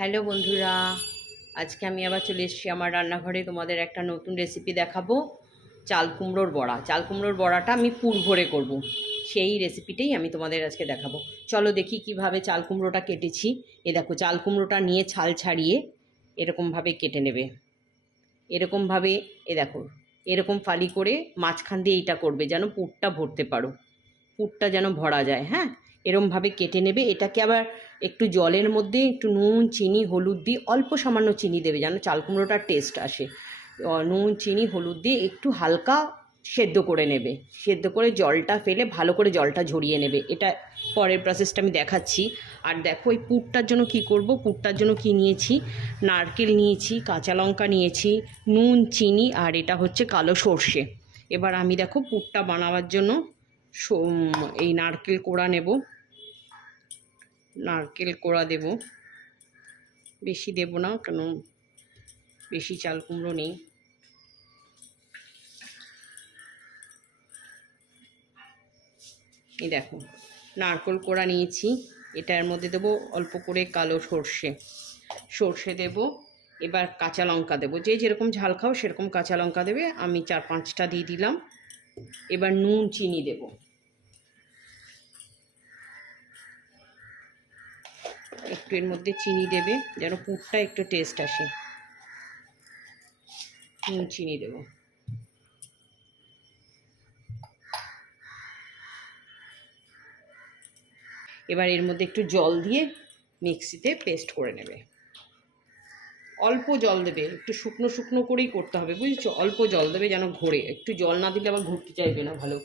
Hello বন্ধুরা, আজকে আমি আবার চলে এসেছি আমার রান্নাঘরে। তোমাদের একটা নতুন রেসিপি দেখাবো, চাল কুমড়োর বড়া। চাল কুমড়োর বড়াটা আমি পুর ভরে করব, সেই রেসিপিটাই আমি তোমাদের আজকে দেখাবো। চলো দেখি কিভাবে চাল কুমড়োটা কেটেছি। এ দেখো, চাল কুমড়োটা নিয়ে ছাল ছাড়িয়ে এরকমভাবে কেটে নেবে। এরকমভাবে এ দেখো, এরকম ফালি করে মাঝখান দিয়ে এইটা করবে যেন পুরটা ভরতে পারো, পুরটা যেন ভরা যায়। হ্যাঁ, এরমভাবে কেটে নেবে। এটাকে আবার একটু জলের মধ্যে একটু নুন চিনি হলুদ দিয়ে, অল্প সামান্য চিনি দেবে যেন চাল কুমড়োটার টেস্ট আসে। নুন চিনি হলুদ দিয়ে একটু হালকা সেদ্ধ করে নেবে। সেদ্ধ করে জলটা ফেলে ভালো করে জলটা ঝরিয়ে নেবে। এটা পরের প্রসেসটা আমি দেখাচ্ছি। আর দেখো, এই পুরটার জন্য কি করব। পুরটার জন্য কি নিয়েছি, নারকেল নিয়েছি, কাঁচা লঙ্কা নিয়েছি, নুন চিনি, আর এটা হচ্ছে কালো সর্ষে। এবার আমি দেখো পুরটা বানাবার জন্য এই নারকেল কোড়া নেব। নারকেল কোড়া দেব, বেশি দেব না, কেন বেশি চাল কুমড়ো নেই। এই দেখো, নারকেল কোড়া নিয়েছি। এটার মধ্যে দেবো অল্প করে কালো সর্ষে দেব। এবার কাঁচা লঙ্কা দেবো, যে যেরকম ঝাল খাও সেরকম কাঁচা লঙ্কা দেবে। আমি 4-5টা দিয়ে দিলাম। এবার নুন চিনি দেব। একটু এর মধ্যে চিনি দেবে যেন পুরটা একটু টেস্ট আসে। নুন চিনি দেব। এবার এর মধ্যে একটু জল দিয়ে মিক্সিতে পেস্ট করে নেবে। অল্প জল দেবে, একটু শুকনো শুকনো করেই করতে হবে, বুঝেছো? অল্প জল দেবে যেন ঘোরে, একটু জল না দিলে আবার ঘুরতে চাইবে না ভালো।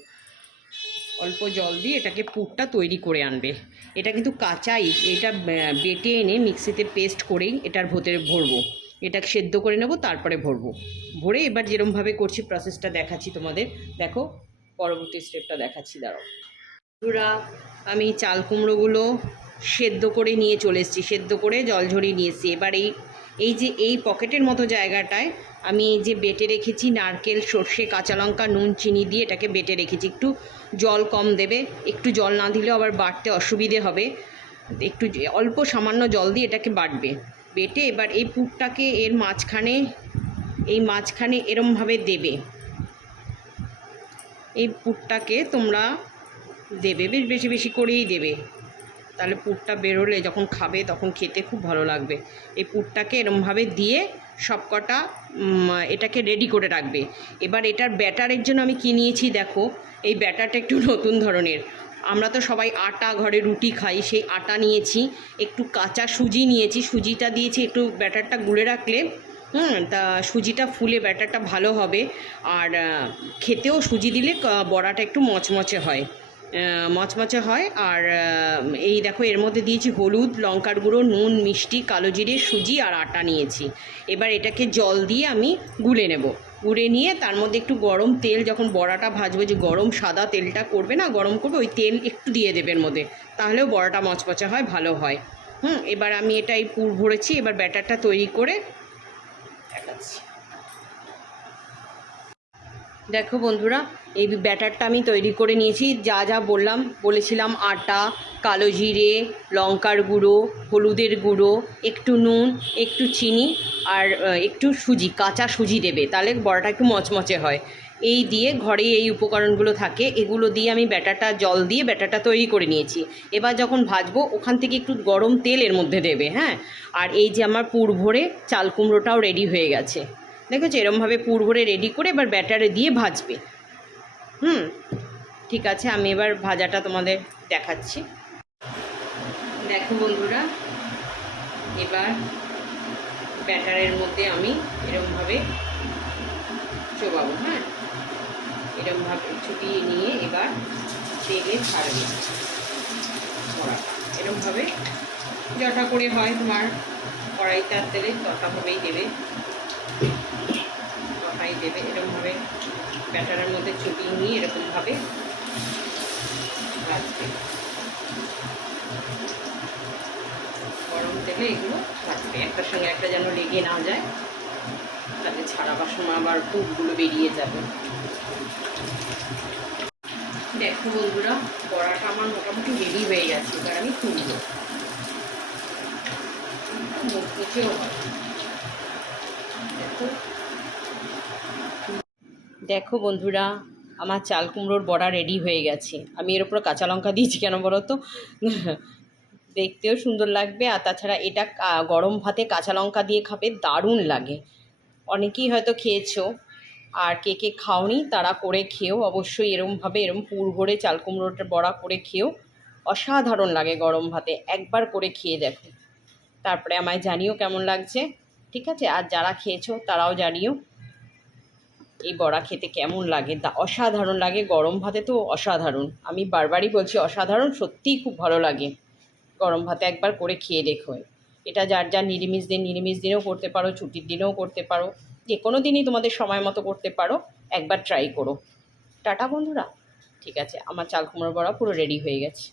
অল্প জল দিয়ে এটাকে পুরটা তৈরি করে আনবে। এটা কিন্তু কাঁচাই, এটা বেটে এনে মিক্সিতে পেস্ট করেই এটার ভেতরে ভরবো। এটা সেদ্ধ করে নেব, তারপরে ভরবো। ভরে এবার যেরমভাবে করছি প্রসেসটা দেখাচ্ছি তোমাদের। দেখো, পরবর্তী স্টেপটা দেখাচ্ছি, দাঁড়াও। বন্ধুরা, আমি চাল কুমড়োগুলো সেদ্ধ করে নিয়ে চলে এসেছি, সেদ্ধ করে জল ঝরিয়ে নিয়ে এসেছি। এবার এই পকেটের মতো জায়গাটায় আমি এই যে বেটে রেখেছি নারকেল সর্ষে কাঁচা লঙ্কা নুন চিনি দিয়ে এটাকে বেটে রেখেছি। একটু জল কম দেবে, একটু জল না দিলেও আবার বাটতে অসুবিধে হবে। একটু অল্প সামান্য জল দিয়ে এটাকে বাটবে। বেটে এবার এই পুরটাকে এর মাঝখানে এরমভাবে দেবে। এই পুরটাকে তোমরা দেবে, বেশ বেশি বেশি করেই দেবে, তাহলে পুরটা বেরোলে যখন খাবে তখন খেতে খুব ভালো লাগবে। এই পুরটাকে এরমভাবে দিয়ে সবকটা এটাকে রেডি করে রাখবে। এবার এটার ব্যাটারের জন্য আমি কী নিয়েছি দেখো, এই ব্যাটারটা একটু নতুন ধরনের। আমরা তো সবাই আটা, ঘরে রুটি খাই, সেই আটা নিয়েছি। একটু কাঁচা সুজি নিয়েছি, সুজিটা দিয়েছি। একটু ব্যাটারটা গুলে রাখলে তা সুজিটা ফুলে ব্যাটারটা ভালো হবে। আর খেতেও সুজি দিলে বড়াটা একটু মচমচে হয়, আর এই দেখো, এর মধ্যে দিয়েছি হলুদ, লঙ্কার গুঁড়ো, নুন, মিষ্টি, কালো জিরে, সুজি আর আটা নিয়েছি। এবার এটাকে জল দিয়ে আমি গুলে নেব। গুলে নিয়ে তার মধ্যে একটু গরম তেল, যখন বড়াটা ভাজবো, যে গরম সাদা তেলটা করবে না, গরম করবে, ওই তেল একটু দিয়ে দেবে এর মধ্যে, তাহলেও বড়াটা মচমচে হয়, ভালো হয়। এবার আমি এটাই পুর ভরেছি। এবার ব্যাটারটা তৈরি করে দেখাচ্ছি। দেখো বন্ধুরা, এই ব্যাটারটা আমি তৈরি করে নিয়েছি। যা যা বলেছিলাম, আটা, কালো জিরে, লঙ্কার গুঁড়ো, হলুদের গুঁড়ো, একটু নুন, একটু চিনি, আর একটু সুজি, কাঁচা সুজি দেবে, তাহলে বড়াটা একটু মচমচে হয়। এই দিয়ে ঘরে এই উপকরণগুলো থাকে, এগুলো দিয়ে আমি ব্যাটারটা জল দিয়ে ব্যাটারটা তৈরি করে নিয়েছি। এবার যখন ভাজবো ওখান থেকে একটু গরম তেল এর মধ্যে দেবে। হ্যাঁ, আর এই যে আমার পুর ভরে চাল কুমড়োটাও রেডি হয়ে গেছে। দেখেছো, এরমভাবে পুর ভরে রেডি করে এবার ব্যাটারে দিয়ে ভাজবে। ঠিক আছে, আমি এবার ভাজাটা তোমাদের দেখাচ্ছি। দেখো বন্ধুরা, এবার ব্যাটারের মধ্যে আমি এরমভাবে চোবাবো। হ্যাঁ, এরমভাবে চুপিয়ে নিয়ে এবার তেলে ছাড়বে কড়াটা। এরমভাবে যটা করে হয় তোমার কড়াইটার তেলে ততভাবেই দেবে, এরকমভাবে ব্যাটারের মধ্যে চুপিয়ে নিয়ে এরকমভাবে ভাজবে। গরম তেলে এগুলো ভাজবে, একটার সঙ্গে একটা যেন লেগে না যায়, তাহলে ছাড়াবার সময় আবার পুরগুলো বেরিয়ে যাবে। দেখো বন্ধুরা, বড়াটা আমার মোটামুটি রেডি হয়ে গেছে। এবার আমি তুলবো। মুখেও হয়। দেখো বন্ধুরা, আমার চাল কুমড়োর বড়া রেডি হয়ে গেছে। আমি এর উপর কাঁচা লঙ্কা দিয়েছি কেন বলো তো? দেখতেও সুন্দর লাগবে, আর তাছাড়া এটা গরম ভাতে কাঁচা লঙ্কা দিয়ে খাবে, দারুণ লাগে। অনেকেই হয়তো খেয়েছো, আর কে কে খাওনি তারা করে খেও অবশ্যই। এরমভাবে এরম পুর ভরে চাল কুমড়োটা বড়া করে খেও, অসাধারণ লাগে গরম ভাতে। একবার করে খেয়ে দেখো, তারপরে আমায় জানিও কেমন লাগছে। ঠিক আছে? আর যারা খেয়েছো তারাও জানিও এই বড়া খেতে কেমন লাগে। অসাধারণ লাগে গরম ভাতে, তো অসাধারণ। আমি বারবারই বলছি অসাধারণ, সত্যিই খুব ভালো লাগে। গরম ভাতে একবার করে খেয়ে দেখো। এটা যার যার নিরামিষ দিন, নিরামিষ দিনেও করতে পারো, ছুটির দিনেও করতে পারো, যে কোনো দিনই তোমাদের সময় মতো করতে পারো। একবার ট্রাই করো। টাটা বন্ধুরা। ঠিক আছে, আমার চাল কুমড়ো বড়া পুরো রেডি হয়ে গেছে।